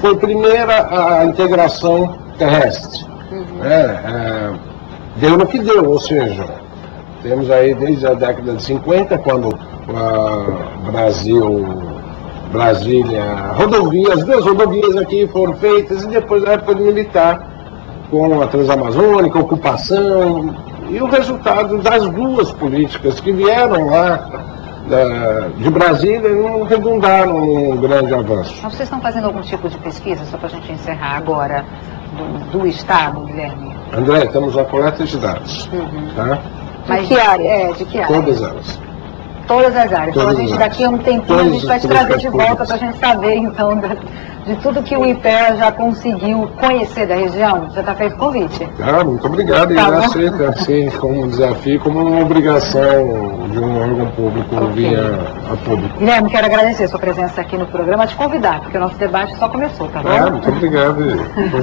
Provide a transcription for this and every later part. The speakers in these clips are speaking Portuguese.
foi primeira a integração terrestre. Deu no que deu, ou seja, temos aí desde a década de 50, quando Brasília, as duas rodovias aqui foram feitas, e depois da época militar, com a Transamazônica, ocupação, e o resultado das duas políticas que vieram lá de Brasília não redundaram num grande avanço. Mas vocês estão fazendo algum tipo de pesquisa, só para a gente encerrar agora, do Estado, Guilherme? André, estamos na coleta de dados. Tá? Mas de que área? De que área? Todas elas. Todas as áreas. Então a gente daqui a um tempinho a gente vai te trazer de volta para a gente saber então de tudo que o IPEA já conseguiu conhecer da região. Já está feito o convite. Muito obrigado. Tá, e aceita assim como um desafio, como uma obrigação de um órgão público via a público. Guilherme, quero agradecer a sua presença aqui no programa, te convidar, porque o nosso debate só começou, tá bom? Muito obrigado.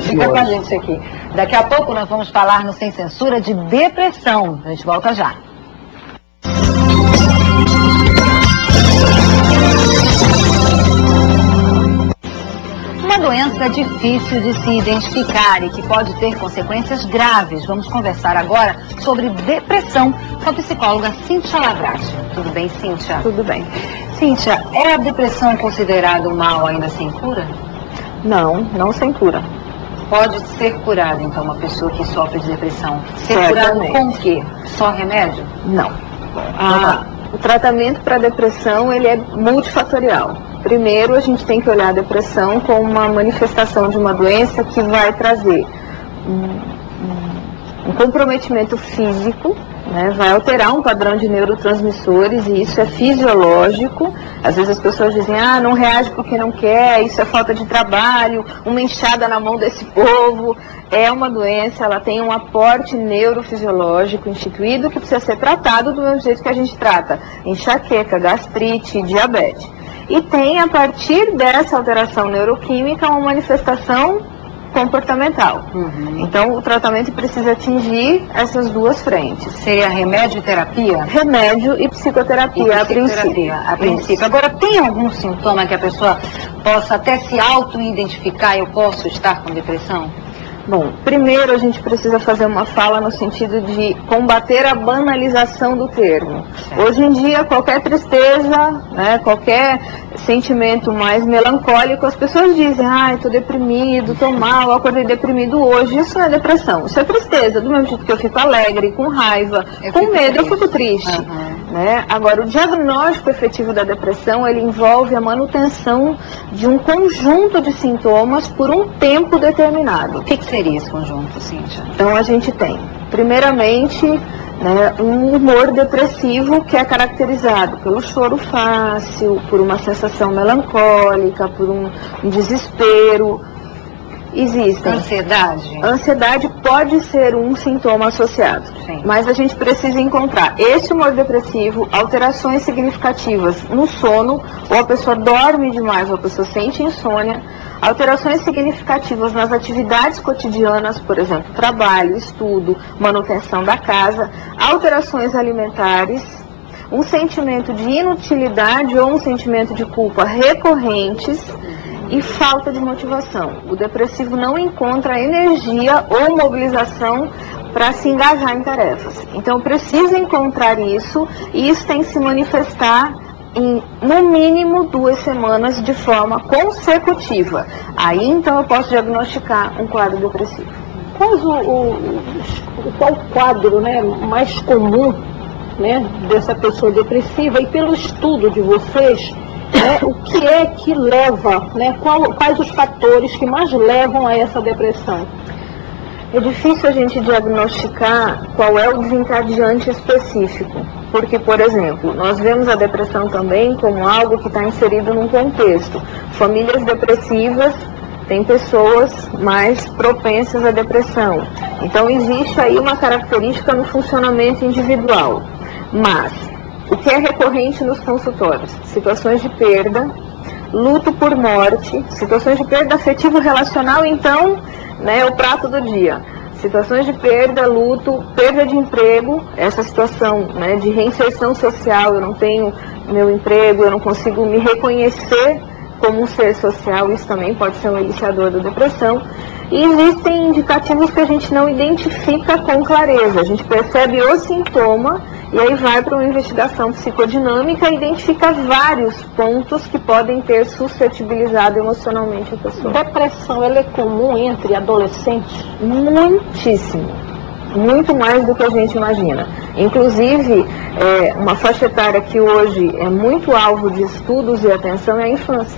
Fica com a gente aqui. Daqui a pouco nós vamos falar no Sem Censura de depressão. A gente volta já. Uma doença difícil de se identificar e que pode ter consequências graves. Vamos conversar agora sobre depressão com a psicóloga Cíntia Lavrati. Tudo bem, Cíntia? Tudo bem. Cíntia, é a depressão considerada um mal ainda sem cura? Não, não sem cura. Pode ser curada, então, uma pessoa que sofre de depressão? Ser curada com o quê? Só remédio? Não. O tratamento para depressão, ele é multifatorial. Primeiro, a gente tem que olhar a depressão como uma manifestação de uma doença que vai trazer um comprometimento físico, né? Vai alterar um padrão de neurotransmissores e isso é fisiológico. Às vezes as pessoas dizem, não reage porque não quer, isso é falta de trabalho, uma inchada na mão desse povo. É uma doença, ela tem um aporte neurofisiológico instituído que precisa ser tratado do mesmo jeito que a gente trata enxaqueca, gastrite, diabetes. E tem, a partir dessa alteração neuroquímica, uma manifestação comportamental. Então, o tratamento precisa atingir essas duas frentes. Seria remédio e terapia? Remédio e psicoterapia, a princípio. Agora, tem algum sintoma que a pessoa possa até se auto-identificar, eu posso estar com depressão? Bom, primeiro a gente precisa fazer uma fala no sentido de combater a banalização do termo. Hoje em dia, qualquer tristeza, né, qualquer sentimento mais melancólico, as pessoas dizem, estou deprimido, estou mal, acordei deprimido hoje. Isso não é depressão, isso é tristeza. Do mesmo jeito que eu fico alegre, com raiva, com medo, eu fico triste. Né? Agora, o diagnóstico efetivo da depressão, ele envolve a manutenção de um conjunto de sintomas por um tempo determinado. O que seria esse conjunto, Cíntia? Então, a gente tem, primeiramente, um humor depressivo que é caracterizado pelo choro fácil, por uma sensação melancólica, por um desespero. Existem. Ansiedade? Ansiedade pode ser um sintoma associado. Sim. Mas a gente precisa encontrar esse humor depressivo, alterações significativas no sono, ou a pessoa dorme demais, ou a pessoa sente insônia, alterações significativas nas atividades cotidianas, por exemplo, trabalho, estudo, manutenção da casa, alterações alimentares, um sentimento de inutilidade ou um sentimento de culpa recorrentes, e falta de motivação. O depressivo não encontra energia ou mobilização para se engajar em tarefas. Então, precisa encontrar isso, e isso tem que se manifestar em, no mínimo, 2 semanas de forma consecutiva. Aí, então, eu posso diagnosticar um quadro depressivo. Qual o quadro, né, mais comum, né, dessa pessoa depressiva? E pelo estudo de vocês, o que é que leva, quais os fatores que mais levam a essa depressão? É difícil a gente diagnosticar qual é o desencadeante específico, porque, por exemplo, nós vemos a depressão também como algo que está inserido num contexto. Famílias depressivas têm pessoas mais propensas à depressão. Então, existe aí uma característica no funcionamento individual. Mas o que é recorrente nos consultórios? Situações de perda, luto por morte, situações de perda afetivo-relacional, então, é o prato do dia. Situações de perda, luto, perda de emprego, essa situação de reinserção social, eu não tenho meu emprego, eu não consigo me reconhecer como um ser social, isso também pode ser um iniciador da depressão. E existem indicativos que a gente não identifica com clareza. A gente percebe o sintoma e aí vai para uma investigação psicodinâmica e identifica vários pontos que podem ter suscetibilizado emocionalmente a pessoa. Depressão, ela é comum entre adolescentes? Muitíssimo. Muito mais do que a gente imagina. Inclusive, uma faixa etária que hoje é muito alvo de estudos e atenção é a infância.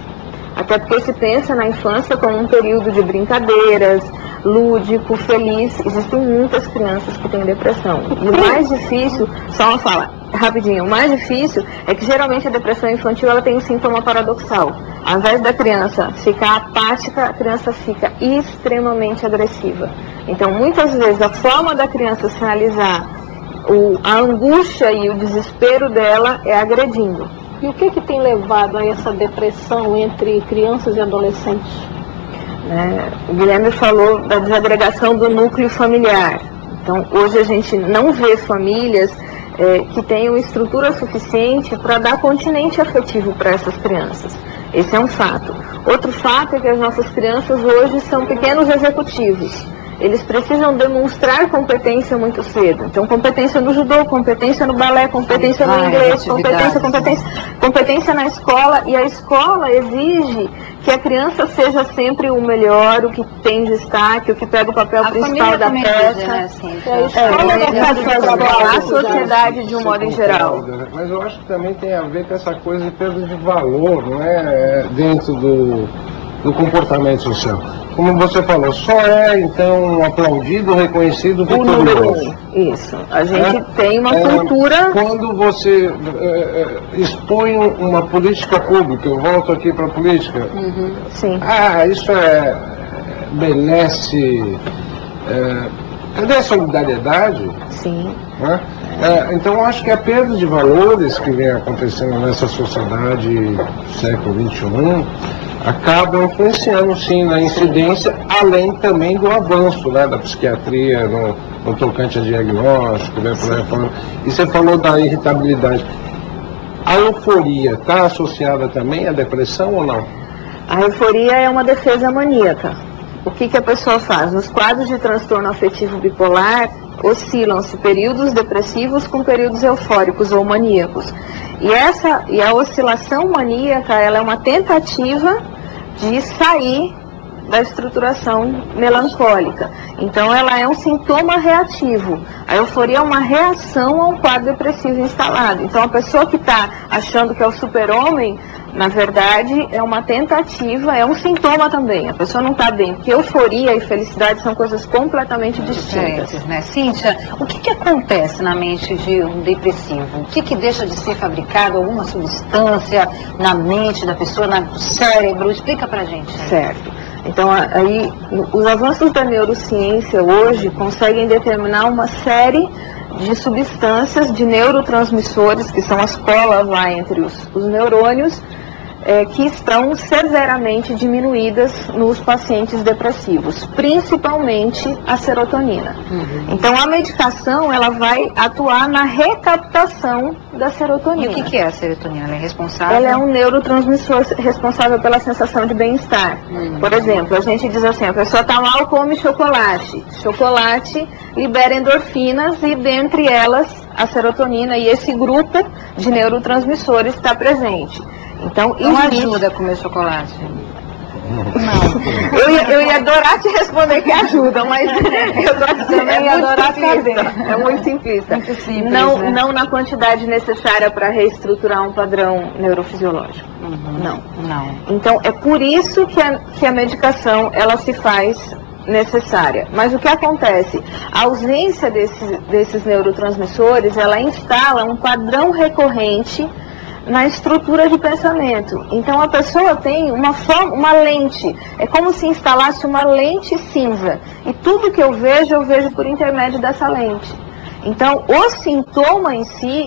Até porque se pensa na infância como um período de brincadeiras, lúdico, feliz. Existem muitas crianças que têm depressão. E o mais difícil, só uma fala, rapidinho, o mais difícil é que geralmente a depressão infantil ela tem um sintoma paradoxal. Ao invés da criança ficar apática, a criança fica extremamente agressiva. Então, muitas vezes, a forma da criança sinalizar a angústia e o desespero dela é agredindo. E o que tem levado a essa depressão entre crianças e adolescentes? O Guilherme falou da desagregação do núcleo familiar. Então, hoje a gente não vê famílias que tenham estrutura suficiente para dar continente afetivo para essas crianças. Esse é um fato. Outro fato é que as nossas crianças hoje são pequenos executivos. Eles precisam demonstrar competência muito cedo. Então, competência no judô, competência no balé, competência no inglês, competência na escola. E a escola exige que a criança seja sempre o melhor, o que tem destaque, o que pega o papel principal da peça. A sociedade de um modo em geral. Mas eu acho que também tem a ver com essa coisa de perda de valor, não é? Dentro do comportamento social. Como você falou, só então aplaudido, reconhecido, vitorioso. Isso. A gente tem uma cultura... Quando você expõe uma política pública, eu volto aqui para a política. Sim. Isso merece... cadê a solidariedade? Sim. Então, eu acho que a perda de valores que vem acontecendo nessa sociedade do século XXI acaba influenciando, sim, na incidência, além também do avanço da psiquiatria, no tocante a diagnóstico, por aí fora. E você falou da irritabilidade. A euforia está associada também à depressão ou não? A euforia é uma defesa maníaca. O que a pessoa faz? Nos quadros de transtorno afetivo bipolar, oscilam-se períodos depressivos com períodos eufóricos ou maníacos. E a oscilação maníaca, ela é uma tentativa de sair da estruturação melancólica. Então, ela é um sintoma reativo. A euforia é uma reação a um quadro depressivo instalado. Então, a pessoa que está achando que é o super-homem, na verdade, é uma tentativa, é um sintoma também. A pessoa não está bem, porque euforia e felicidade são coisas completamente distintas. Né? Cíntia, o que acontece na mente de um depressivo? O que deixa de ser fabricado? Alguma substância na mente da pessoa, no cérebro? Explica pra gente. Certo. Então, aí, os avanços da neurociência hoje conseguem determinar uma série de substâncias, de neurotransmissores, que são as colas lá entre os neurônios, que estão severamente diminuídas nos pacientes depressivos, principalmente a serotonina. Então, a medicação, ela vai atuar na recaptação da serotonina. E o que é a serotonina? Ela é responsável? Ela é um neurotransmissor responsável pela sensação de bem-estar. Por exemplo, a gente diz assim, a pessoa está mal, come chocolate. Chocolate libera endorfinas e, dentre elas, a serotonina, e esse grupo de neurotransmissores está presente. Então, não ajuda a comer chocolate? Não. Eu ia adorar te responder que ajuda, mas eu também ia adorar saber. É muito simplista. Muito simples, não na quantidade necessária para reestruturar um padrão neurofisiológico. Não. Então, é por isso que a medicação ela se faz necessária. Mas o que acontece? A ausência desses neurotransmissores, ela instala um padrão recorrente na estrutura de pensamento. Então, a pessoa tem uma lente. É como se instalasse uma lente cinza. E tudo que eu vejo por intermédio dessa lente. Então, o sintoma em si,